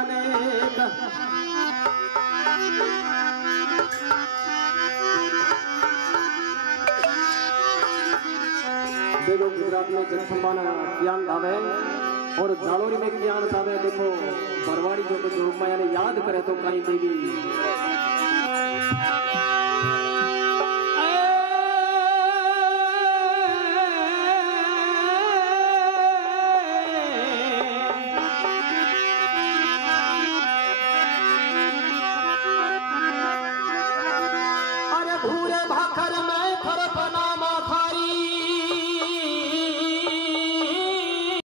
अनेक देखो गुजरात में जगदम्बा ज्ञान धावे और जालोरी में ज्ञान धावे। देखो बरवाड़ी जो रूप में याद करे तो कहीं देवी